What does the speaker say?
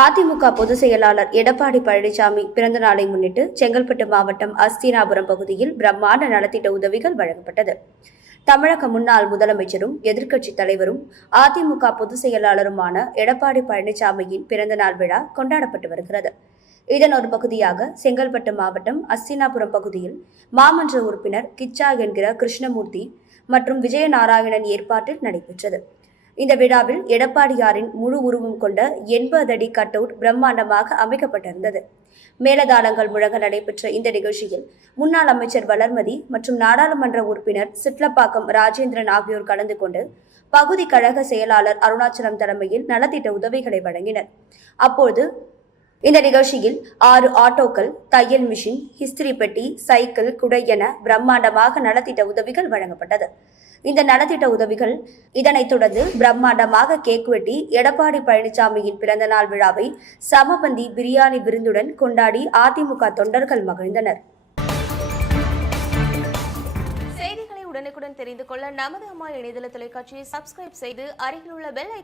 அதிமுக பொதுச் செயலாளர் எடப்பாடி பழனிசாமி பிறந்த நாளை முன்னிட்டு செங்கல்பட்டு மாவட்டம் அஸ்தினாபுரம் பகுதியில் பிரம்மாண்ட நலத்திட்ட உதவிகள் வழங்கப்பட்டது. தமிழக முன்னாள் முதலமைச்சரும் எதிர்க்கட்சித் தலைவரும் அதிமுக பொதுச் செயலாளருமான எடப்பாடி பழனிசாமியின் பிறந்தநாள் விழா கொண்டாடப்பட்டு வருகிறது. இதன் ஒரு பகுதியாக செங்கல்பட்டு மாவட்டம் அஸ்தினாபுரம் பகுதியில் மாமன்ற உறுப்பினர் கிச்சா என்கிற கிருஷ்ணமூர்த்தி மற்றும் விஜயநாராயணன் ஏற்பாட்டில் நடைபெற்றது. இந்த விழாவில் எடப்பாடியாரின் முழு உருவம் கொண்ட எண்பது அடி கட் அவுட் பிரம்மாண்டமாக அமைக்கப்பட்டிருந்தது. மேலதாளங்கள் முழங்க நடைபெற்ற இந்த நிகழ்ச்சியில் முன்னாள் அமைச்சர் வளர்மதி மற்றும் நாடாளுமன்ற உறுப்பினர் சிட்லப்பாக்கம் ராஜேந்திரன் ஆகியோர் கலந்து கொண்டு பகுதி கழக செயலாளர் அருணாச்சலம் தலைமையில் நலத்திட்ட உதவிகளை வழங்கினர். அப்போது இந்த நிகழ்ச்சியில் ஆறு ஆட்டோக்கள் தையல் மிஷின் ஹிஸ்திரி பெட்டி சைக்கிள் குடை என பிரம்மாண்டமாக நலத்திட்ட உதவிகள் வழங்கப்பட்டது. இந்த நலத்திட்ட உதவிகள் இதனைத் தொடர்ந்து பிரம்மாண்டமாக கேக் வெட்டி எடப்பாடி பழனிசாமியின் பிறந்தநாள் விழாவை சமபந்தி பிரியாணி விருந்துடன் கொண்டாடி அதிமுக தொண்டர்கள் மகிழ்ந்தனர். செய்திகளை உடனுக்குடன் தெரிந்து கொள்ள நமது அம்மா இணையதள தொலைக்காட்சியை சப்ஸ்கிரைப் செய்து அருகில் உள்ள பெல்